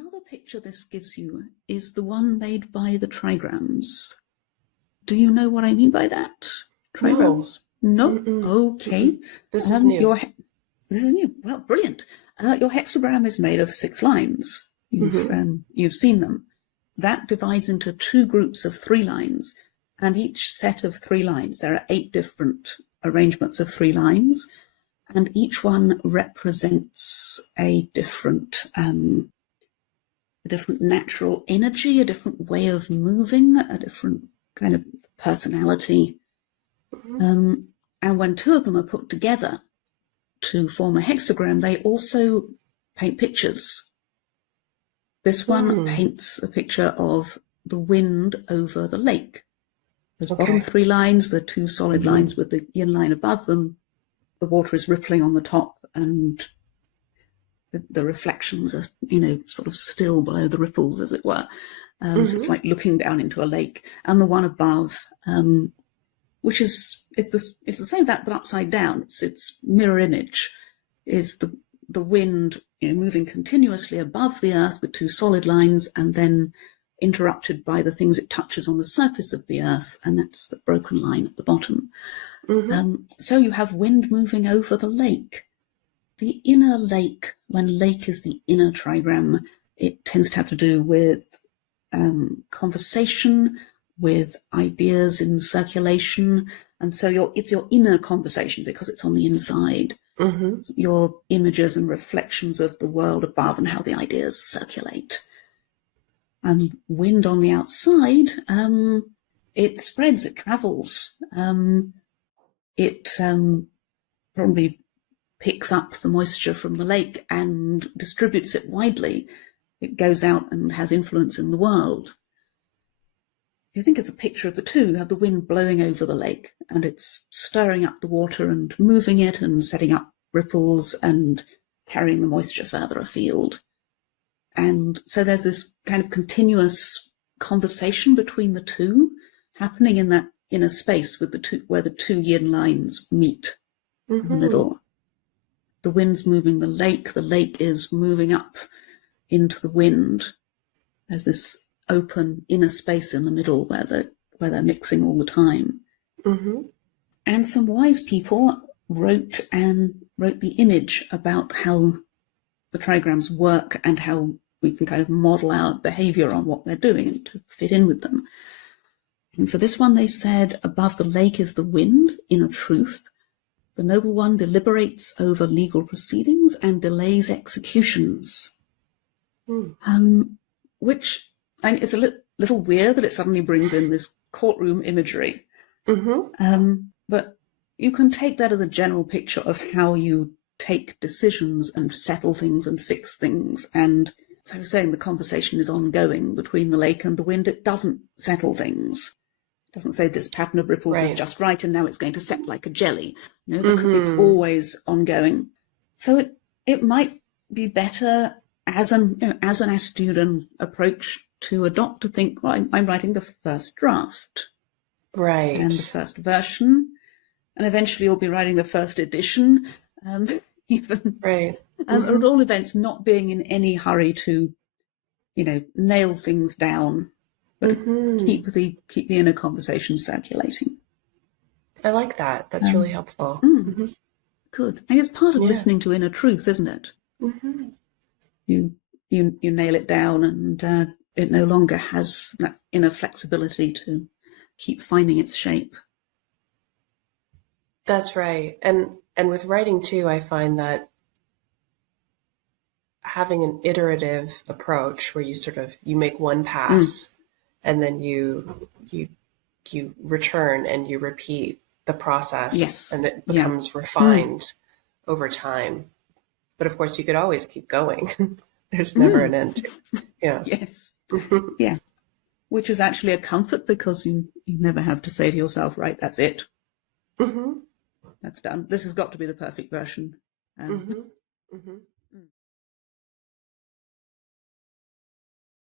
Another picture this gives you is the one made by the trigrams. Do you know what I mean by that? Trigrams? No? Okay. This is new. This is new. Well, brilliant. Your hexagram is made of 6 lines. You've seen them. That divides into 2 groups of 3 lines, and each set of 3 lines, there are 8 different arrangements of 3 lines, and each one represents a different natural energy, a different way of moving, a different kind of personality. And when 2 of them are put together to form a hexagram, they also paint pictures. This one paints a picture of the wind over the lake. There's bottom 3 lines, the 2 solid lines with the yin line above them. The water is rippling on the top, and the reflections are, sort of still below the ripples, as it were. So it's like looking down into a lake. And the one above, which is it's the same that, but upside down. Its mirror image is the wind, moving continuously above the earth with 2 solid lines, and then interrupted by the things it touches on the surface of the earth, and that's the broken line at the bottom. So you have wind moving over the lake. The inner lake, when lake is the inner trigram, it tends to have to do with conversation, with ideas in circulation, and so it's your inner conversation because it's on the inside. Your images and reflections of the world above and how the ideas circulate. And wind on the outside, it spreads, it travels. It probably picks up the moisture from the lake and distributes it widely. It goes out and has influence in the world. If you think of the picture of the 2, you have the wind blowing over the lake, and it's stirring up the water and moving it and setting up ripples and carrying the moisture further afield. And so there's this kind of continuous conversation between the 2 happening in that inner space with where the 2 yin lines meet in the middle. The wind's moving the lake is moving up into the wind. There's this open inner space in the middle where they're mixing all the time. And some wise people wrote the image about how the trigrams work and how we can kind of model our behavior on what they're doing and to fit in with them. And for this one, they said, above the lake is the wind, inner truth. The noble one deliberates over legal proceedings and delays executions. Which, and it's a little weird that it suddenly brings in this courtroom imagery. But you can take that as a general picture of how you take decisions and settle things and fix things. And so saying the conversation is ongoing between the lake and the wind, it doesn't settle things. It doesn't say this pattern of ripples is just right and now it's going to set like a jelly. It's always ongoing. So it might be better as an attitude and approach to adopt, to think, well, I'm writing the first draft. And the first version. And eventually you'll be writing the first edition. At all events, not being in any hurry to, nail things down, but keep the inner conversation circulating. I like that. That's really helpful. Good. And it's part of listening to inner truth, isn't it? You nail it down, and it no longer has that inner flexibility to keep finding its shape. That's right. And with writing too, I find that having an iterative approach where you make one pass and then you return and you repeat the process, and it becomes refined over time. But of course you could always keep going. There's never an end to it. Yes. Which is actually a comfort, because you never have to say to yourself, right, that's it. That's done. This has got to be the perfect version.